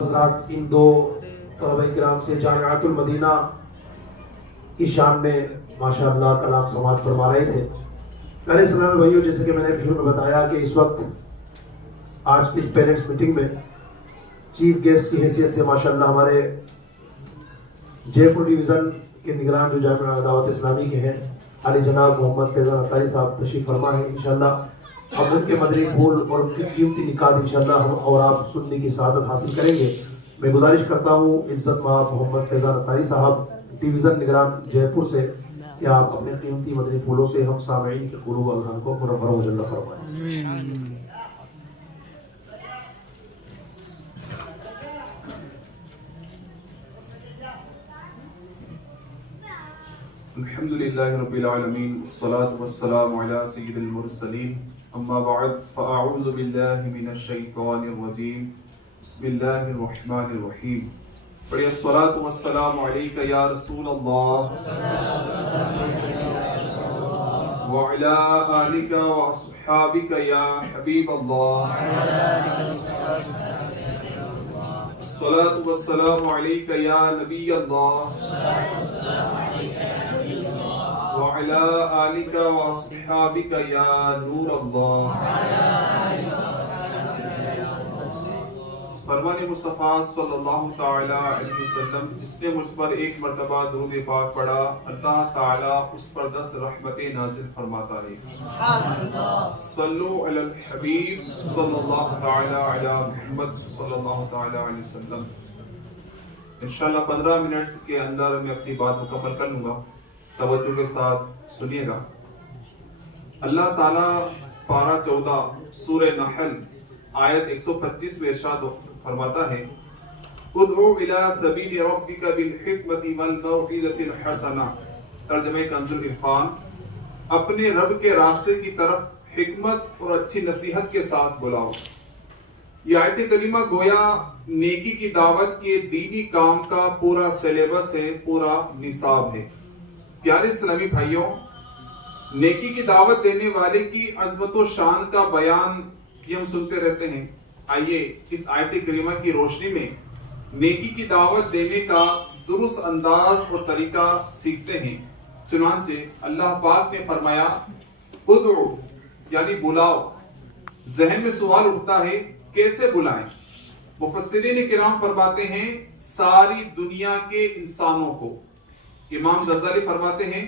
حضرات ان دو طلبہ کرام سے جامعۃ المدینہ کی شان میں ماشاءاللہ کلام سماعت فرما رہے تھے۔ میرے اسلامی بھائیوں، جیسے کہ میں نے شروع میں بتایا کہ اس وقت آج اس پیرنٹس میٹنگ میں چیف گیسٹ کی حیثیت سے ماشاءاللہ ہمارے جے پور ڈویژن کے نگران جو جامعہ دعوت اسلامی کے ہیں علی جناب محمد فیضان اطاری صاحب تشریف فرما ہے۔ انشاءاللہ اب ان کے مدنی پھول اور ان کی قیمتی نکات انشاءاللہ ہم اور آپ سننے کی سعادت حاصل کریں گے۔ میں گزارش کرتا ہوں عزت مآب محمد فیضان اطاری صاحب ڈویژن نگران جے پور سے کہ آپ اپنے قیمتی مدنی پھولوں سے ہم سامعین کے قلوب و اذہان کو منور و مجلہ فرمائیں۔ الحمد لله رب العالمين والصلاة والسلام على سيد المرسلين اما بعد فاعوذ بالله من الشيطان الرجيم بسم الله الرحمن الرحيم پڑھیے الصلاة والسلام عليك يا رسول الله وعلى آلك واصحابك يا حبيب الله الصلاة والسلام عليك يا نبي الله وعلى آلك واصحابك يا نور الله۔ فرمان مصطفیٰ صلی اللہ تعالی علیہ وسلم، جس نے مجھ پر ایک مرتبہ درود پاک پڑھا اللہ تعالیٰ اس پر 10 رحمتیں نازل فرماتا ہے۔ صلو علی الحبیب صلی اللہ تعالی علی محمد صلی اللہ تعالی علیہ وسلم۔ انشاءاللہ 15 منٹ کے اندر میں اپنی بات مکمل کر لوں گا، توجہ کے ساتھ سنیے گا۔ اللہ تعالیٰ پارہ 14 سورہ نحل آیت 125 میں ارشاد فرماتا ہے ادعو الی سبیل ربک بالحکمت والموعظۃ الحسنہ، ترجمہ کنز العرفان، اپنے رب کے راستے کی طرف حکمت اور اچھی نصیحت کے ساتھ بلاؤ۔ یہ آیت کریمہ گویا نیکی کی دعوت کے دینی کام کا پورا سلیبس ہے، پورا نصاب ہے۔ پیارے اسلامی بھائیوں، نیکی کی دعوت دینے والے کی عظمت و شان کا بیان یہ ہم سنتے رہتے ہیں۔ آئیے اس آیت کریمہ کی روشنی میں نیکی کی دعوت دینے کا درست انداز اور طریقہ سیکھتے ہیں۔ چنانچہ اللہ پاک نے فرمایا ادعو یعنی بلاؤ۔ ذہن میں سوال اٹھتا ہے کیسے بلائیں؟ مفسرین کرام فرماتے ہیں ساری دنیا کے انسانوں کو۔ امام غزالی فرماتے ہیں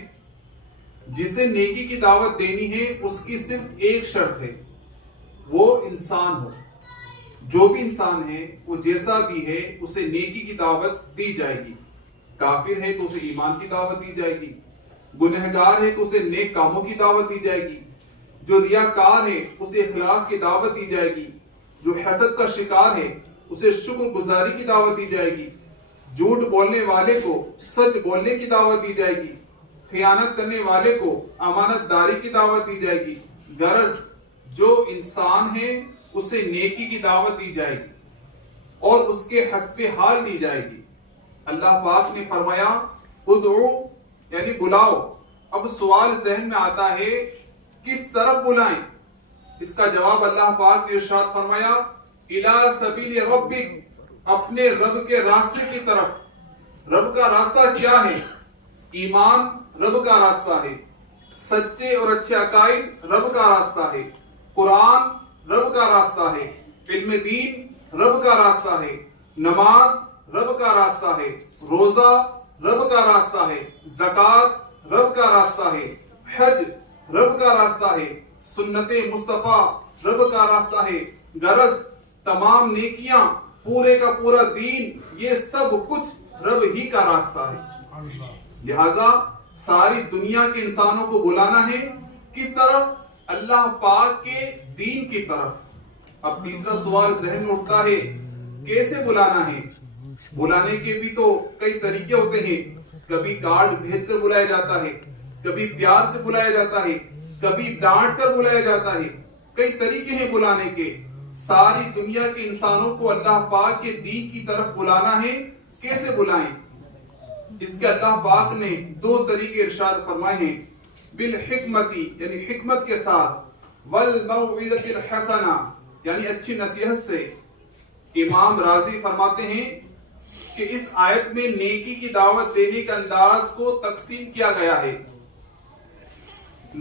جسے نیکی کی دعوت دینی ہے اس کی صرف ایک شرط ہے، وہ انسان ہو۔ جو بھی انسان ہے وہ جیسا بھی ہے اسے نیکی کی دعوت دی جائے گی۔ کافر ہے تو اسے ایمان کی دعوت دی جائے گی، گنہگار ہے تو اسے نیک کاموں کی دعوت دی جائے گی، جو ریاکار ہے اسے اخلاص کی دعوت دی جائے گی، جو حسد کا شکار ہے اسے شکر گزاری کی دعوت دی جائے گی، جھوٹ بولنے والے کو سچ بولنے کی دعوت دی جائے گی، خیانت کرنے والے کو امانت داری کی دعوت دی جائے گی۔ غرض جو انسان ہے اسے نیکی کی دعوت دی جائے گی اور اس کے حسب حال دی جائے گی۔ اللہ پاک نے فرمایا ادعو یعنی بلاؤ۔ اب سوال ذہن میں آتا ہے کس طرف بلائیں؟ اس کا جواب اللہ پاک نے ارشاد فرمایا الی سبیل ربک، اپنے رب کے راستے کی طرف۔ رب کا راستہ کیا ہے؟ ایمان رب کا راستہ ہے، سچے اور اچھے عقائد رب کا راستہ ہے، قرآن رب کا راستہ ہے، علم دین رب کا راستہ ہے، نماز رب کا راستہ ہے، روزہ رب کا راستہ ہے، زکوٰۃ رب کا راستہ ہے، حج رب کا راستہ ہے، سنت مصطفیٰ رب کا راستہ ہے۔ غرض تمام نیکیاں، پورے کا پورا دین، یہ سب کچھ رب ہی کا راستہ ہے۔ لہذا ساری دنیا کے انسانوں کو بلانا ہے کس طرف؟ اللہ پاک کے دین کی طرف۔ اب تیسرا سوال ذہن میں اٹھتا ہے کیسے بلانا ہے؟ بلانے کے بھی تو کئی طریقے ہوتے ہیں۔ کبھی کارڈ بھیج کر بلایا جاتا ہے، کبھی پیار سے بلایا جاتا ہے، کبھی ڈانٹ کر بلایا جاتا ہے۔ کئی طریقے ہیں بلانے کے۔ ساری دنیا کے انسانوں کو اللہ پاک کے دین کی طرف بلانا ہے، کیسے بلائیں؟ اس کے اللہ پاک نے 2 طریقے ارشاد فرمائے ہیں، بالحکمتی یعنی حکمت کے ساتھ، والموعظۃ الحسنہ یعنی اچھی نصیحت سے۔ امام راضی فرماتے ہیں کہ اس آیت میں نیکی کی دعوت دینے کا انداز کو تقسیم کیا گیا ہے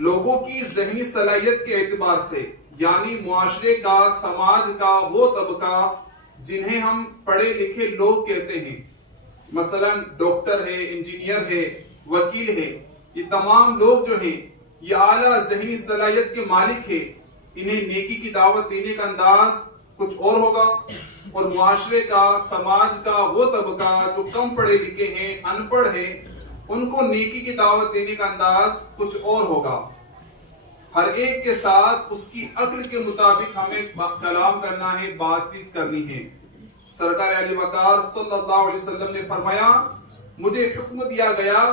لوگوں کی ذہنی صلاحیت کے اعتبار سے، یعنی معاشرے کا، سماج کا وہ طبقہ جنہیں ہم پڑھے لکھے لوگ کہتے ہیں، مثلا ڈاکٹر ہے، انجینئر ہے، وکیل ہے، یہ تمام لوگ جو ہیں یہ اعلیٰ ذہنی صلاحیت کے مالک ہیں، انہیں نیکی کی دعوت دینے کا انداز کچھ اور ہوگا، اور معاشرے کا، سماج کا وہ طبقہ جو کم پڑھے لکھے ہیں، ان پڑھ ہیں، ان کو نیکی کی دعوت دینے کا انداز کچھ اور ہوگا۔ ہر ایک کے ساتھ اس کی عقل کے مطابق ہمیں کلام کرنا ہے، بات چیت کرنی ہے۔ سرکار علی وقار صلی اللہ علیہ وسلم نے فرمایا، مجھے حکم دیا گیا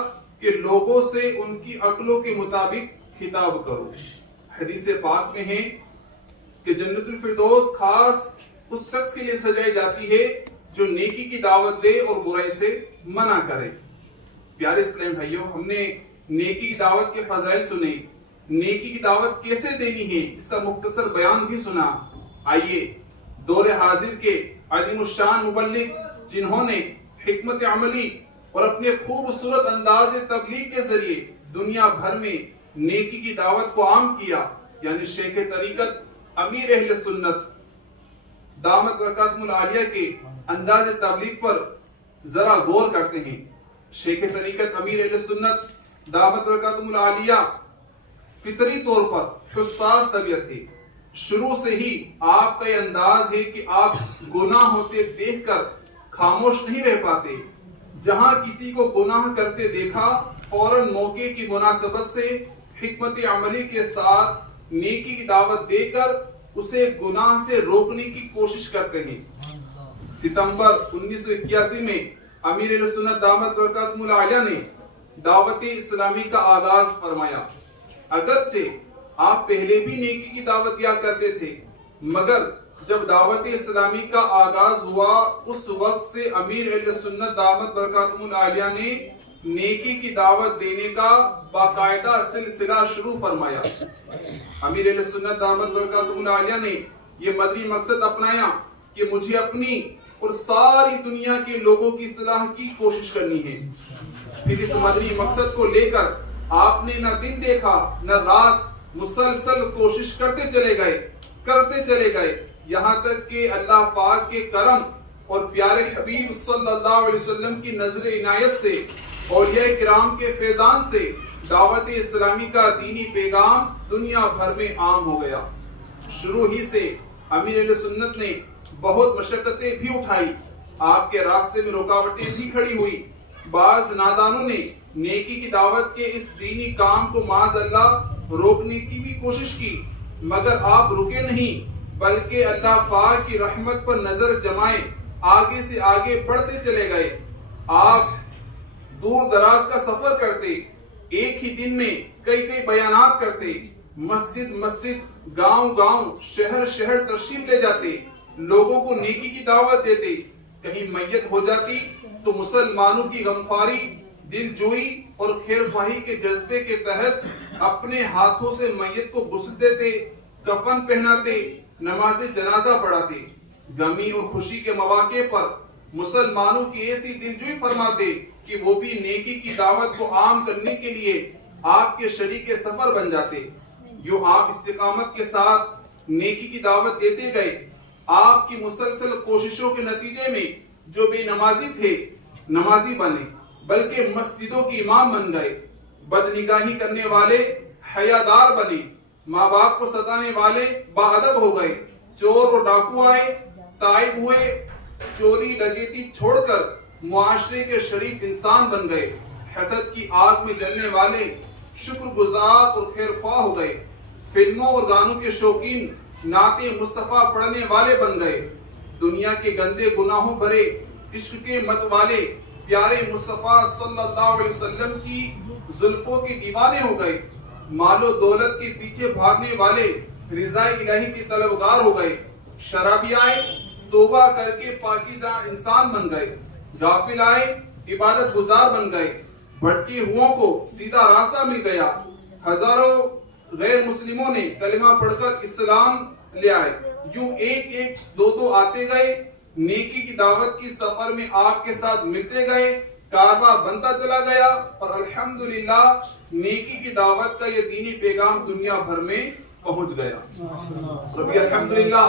کہ لوگوں سے ان کی عقلوں کے مطابق خطاب کرو۔ حدیث پاک میں ہے کہ جنت الفردوس خاص اس شخص کے لیے سجائی جاتی ہے جو نیکی کی دعوت دے اور برائی سے منع کرے۔ پیارے اسلام بھائیوں، ہم نے نیکی کی دعوت کے فضائل سنے، نیکی کی دعوت کیسے دینی ہے اس کا مختصر بیان بھی سنا۔ آئیے دور حاضر کے عظیم الشان مبلغ جنہوں نے حکمت عملی اور اپنے خوبصورت انداز تبلیغ کے ذریعے دنیا بھر میں نیکی کی دعوت کو عام کیا، یعنی شیخ طریقت امیر اہل سنت دامت برکاتہم العالیہ کے انداز تبلیغ پر ذرا غور کرتے ہیں۔ شیخ طریقت امیر اہل سنت دامت برکاتہم العالیہ فطری طور پر حساس طبیعت ہے۔ شروع سے ہی آپ کا یہ انداز ہے کہ آپ گناہ ہوتے دیکھ کر خاموش نہیں رہ پاتے، جہاں کسی کو گناہ کرتے دیکھا فوراً موقع کی مناسبت سے حکمت عملی کے ساتھ نیکی کی دعوت دے کر اسے گناہ سے روکنے کی کوشش کرتے ہیں۔ ستمبر 1981 میں امیر اہل سنت دامت برکاتہم العالیہ نے دعوت اسلامی کا آغاز فرمایا۔ اگرچہ آپ پہلے بھی نیکی کی دعوت دیا کرتے تھے، مگر جب دعوت اسلامی کا آغاز ہوا اس وقت سے امیر اہل سنت دامت برکاتہم العالیہ نے نیکی کی دعوت دینے کا باقاعدہ سلسلہ شروع فرمایا۔ امیر اہل سنت دامت برکاتہم العالیہ نے یہ مدنی مقصد اپنایا کہ مجھے اپنی اور ساری دنیا کے لوگوں کی اصلاح کی کوشش کرنی ہے۔ پھر اس مدنی مقصد کو لے کر آپ نے نہ دن دیکھا نہ رات، مسلسل کوشش کرتے چلے گئے، یہاں تک کہ اللہ پاک کے کرم اور پیارے حبیب صلی اللہ علیہ وسلم کی نظر عنایت سے، اولیاء کرام کے فیضان سے دعوت اسلامی کا دینی پیغام دنیا بھر میں عام ہو گیا۔ شروع ہی سے امیر اہل سنت نے بہت مشقتیں بھی اٹھائی، آپ کے راستے میں رکاوٹیں بھی کھڑی ہوئی، بعض نادانوں نے نیکی کی دعوت کے اس دینی کام کو معاذ اللہ روکنے کی بھی کوشش کی، مگر آپ رکے نہیں بلکہ اللہ پاک کی رحمت پر نظر جمائے آگے سے آگے بڑھتے چلے گئے۔ آپ دور دراز کا سفر کرتے، ایک ہی دن میں کئی بیانات کرتے، مسجد گاؤں شہر تشریف لے جاتے، لوگوں کو نیکی کی دعوت دیتے، کہیں میت ہو جاتی تو مسلمانوں کی غمخواری، دل جوئی اور خیر خواہی کے جذبے کے تحت اپنے ہاتھوں سے میت کو غسل دیتے، کفن پہناتے، نماز جنازہ پڑھاتے، غمی اور خوشی کے مواقع پر مسلمانوں کی ایسی دلجوئی فرماتے کہ وہ بھی نیکی کی دعوت کو عام کرنے کے لیے آپ کے شریک سفر بن جاتے۔ یوں آپ استقامت کے ساتھ نیکی کی دعوت دیتے گئے۔ آپ کی مسلسل کوششوں کے نتیجے میں جو بے نمازی تھے نمازی بنے، بلکہ مسجدوں کی امام بن گئے، بدنگاہی کرنے والے حیادار بنے، ماں باپ کو ستانے والے باادب ہو گئے، چور اور ڈاکو آئے، تائب ہوئے، چوری ڈکیتی چھوڑ کر معاشرے کے شریف انسان بن گئے، حسد کی آگ میں جلنے والے شکر گزار اور خیر خواہ ہو گئے، فلموں اور گانوں کے شوقین نعت مصطفیٰ پڑھنے والے بن گئے، دنیا کے گندے گناہوں بھرے عشق کے مت والے پیارے مصطفیٰ صلی اللہ علیہ وسلم کی زلفوں کے دیوانے ہو گئے، مال و دولت کے پیچھے بھاگنے والے رضا الہی کے طلبگار ہو گئے، شرابی آئے توبہ کر کے پاکیزہ انسان بن گئے، غافل آئے عبادت گزار بن گئے، بھٹکے ہوں کو سیدھا راستہ مل گیا، ہزاروں غیر مسلموں نے کلمہ پڑھ کر اسلام لے آئے، یوں ایک دو آتے گئے، نیکی کی دعوت کی سفر میں آپ کے ساتھ ملتے گئے, کارواں بنتا چلا گیا, اور الحمدللہ نیکی کی دعوت کا یہ دینی پیغام دنیا بھر میں پہنچ گیا. ابھی الحمدللہ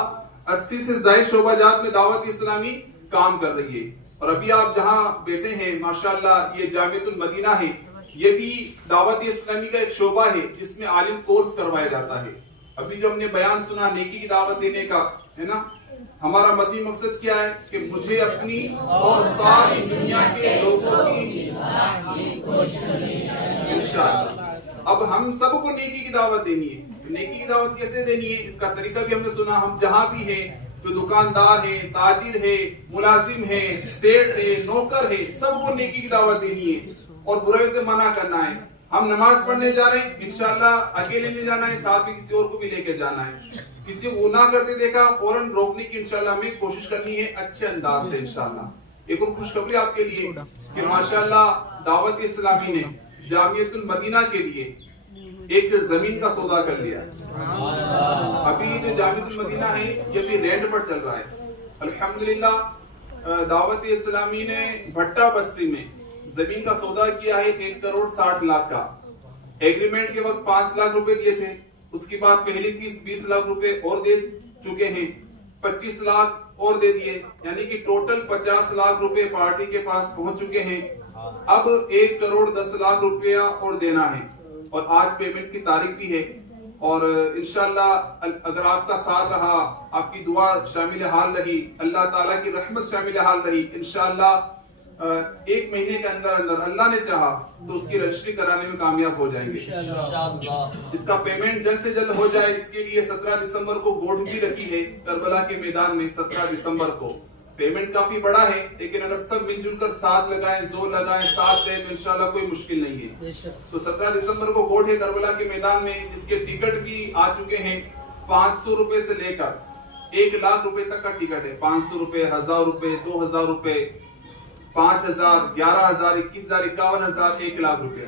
80 سے زائد شعبہ جات میں دعوت اسلامی کام کر رہی ہے. اور ابھی آپ جہاں بیٹھے ہیں ماشاءاللہ یہ جامعۃ المدینہ ہے, یہ بھی دعوت اسلامی کا ایک شعبہ ہے جس میں عالم کورس کروایا جاتا ہے. ابھی جو ہم نے بیان سنا نیکی کی دعوت دینے کا ہے نا, ہمارا مدنی مقصد کیا ہے کہ مجھے اپنی اور ساری دنیا کے لوگوں کی انشاءاللہ. اب ہم سب کو نیکی کی دعوت دینی ہے. نیکی کی دعوت کیسے دینی ہے اس کا طریقہ بھی ہم نے سنا. ہم جہاں بھی ہیں, جو دکاندار ہے, تاجر ہے, ملازم ہے, سیٹ ہے, نوکر ہے, سب کو نیکی کی دعوت دینی ہے اور برائی سے منع کرنا ہے. ہم نماز پڑھنے جا رہے ہیں, انشاءاللہ اکیلے نہیں جانا ہے, ساتھ میں کسی اور کو بھی لے کے جانا ہے. کسی کو گناہ کرتے دیکھا فوراً روکنے کی انشاءاللہ ہمیں کوشش کرنی ہے اچھے انداز سے انشاءاللہ. ایک اور خوشخبری آپ کے لیے کہ ماشاءاللہ دعوت اسلامی نے جامعۃ المدینہ کے لیے ایک زمین کا سودا کر لیا. ابھی جو جامعۃ المدینہ ہے یہ بھی رینٹ پر چل رہا ہے. الحمدللہ دعوت اسلامی نے بھٹا بستی میں زمین کا سودا کیا ہے 1,60,00,000 کا. ایگریمنٹ کے وقت 5 لاکھ روپے دیے تھے, اس کے بعد پہلی فیس 20 لاکھ روپے اور دے چکے ہیں, 25 لاکھ اور دے دیے, یعنی کہ ٹوٹل 50 لاکھ روپے پارٹی کے پاس پہنچ چکے ہیں. اب 1,10,00,000 روپیہ اور دینا ہے اور آج پیمنٹ کی تاریخ بھی ہے. اور انشاءاللہ اگر آپ کا ساتھ رہا, آپ کی دعا شامل حال رہی, اللہ تعالیٰ کی رحمت شامل حال رہی, انشاءاللہ 1 مہینے کے اندر اندر اللہ نے چاہا تو اس کی رجسٹری کرانے میں کامیاب ہو جائیں گے. اس کا پیمنٹ جلد سے جلد ہو جائے, اس کے لیے 17 دسمبر کو گوٹ بھی رکھی ہے کربلا کے میدان میں. 17 دسمبر کو پیمنٹ کافی بڑا ہے, لیکن اگر سب مل جل کر ساتھ لگائیں, زور لگائیں, ساتھ دیں تو انشاءاللہ کوئی مشکل نہیں ہے. تو 17 دسمبر کو گوٹ ہے کربلا کے میدان میں, جس کے ٹکٹ بھی آ چکے ہیں. 500 روپے سے لے کر 1 لاکھ روپے تک کا ٹکٹ ہے. 500 روپے, 1000 روپے, 2000 روپے, 5000, 11000, 21000, 51000, 1 لاکھ روپے.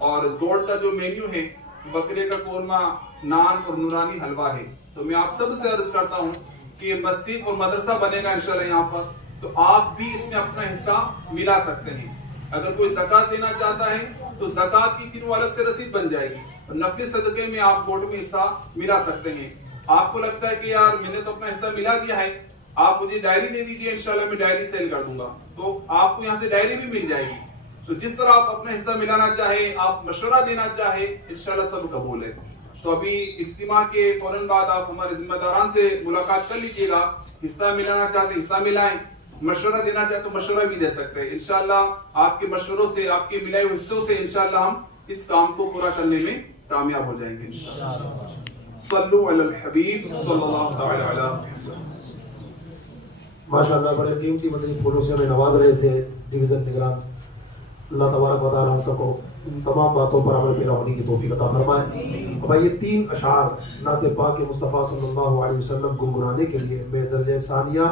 اور گوٹ کا جو مینیو ہے بکرے کا قورمہ, نان اور نورانی حلوہ ہے. تو میں آپ سب سے عرض کرتا ہوں کہ یہ مسجد اور مدرسہ بنے گا انشاءاللہ یہاں پر, تو آپ بھی اس میں اپنا حصہ ملا سکتے ہیں. اگر کوئی زکوٰۃ دینا چاہتا ہے تو زکوٰۃ کی پھر وہ الگ سے رسید بن جائے گی. نفلی صدقے میں آپ گوٹ میں حصہ ملا سکتے ہیں. آپ کو لگتا ہے کہ یار میں نے تو اپنا حصہ ملا دیا ہے, آپ مجھے ڈائری دے دیجیے, انشاءاللہ میں ڈائری سیل کر دوں گا, تو آپ کو یہاں سے ڈائری بھی مل جائے گی. تو جس طرح آپ اپنا حصہ ملانا چاہے, آپ مشورہ دینا چاہے, انشاءاللہ سب قبول ہے. تو ابھی اجتماع کے فوراً بعد آپ ہمارے ذمہ داران سے ملاقات کر لیجئے گا. حصہ ملانا چاہتے حصہ ملائیں, مشورہ دینا چاہتے تو مشورہ بھی دے سکتے ہیں. انشاءاللہ آپ کے مشوروں سے, آپ کے ملائے ہوئے حصوں سے انشاءاللہ ہم اس کام کو پورا کرنے میں کامیاب ہو جائیں گے انشاءاللہ. صلو علی الحبیب صلی اللہ تعالی علی وسلم. ماشاءاللہ بڑے قیمتی مدنی پھولوں سے ہمیں نواز رہے تھے ڈویژن نگران. اللہ تبارک و تعالیٰ ہم سب کو ان تمام باتوں پر عمل پیرا ہونے کی توفیق عطا فرمائے. اب یہ 3 اشعار نعت پاک مصطفیٰ صلی اللہ علیہ وسلم گنگنانے کے لیے میں درجہ ثانیہ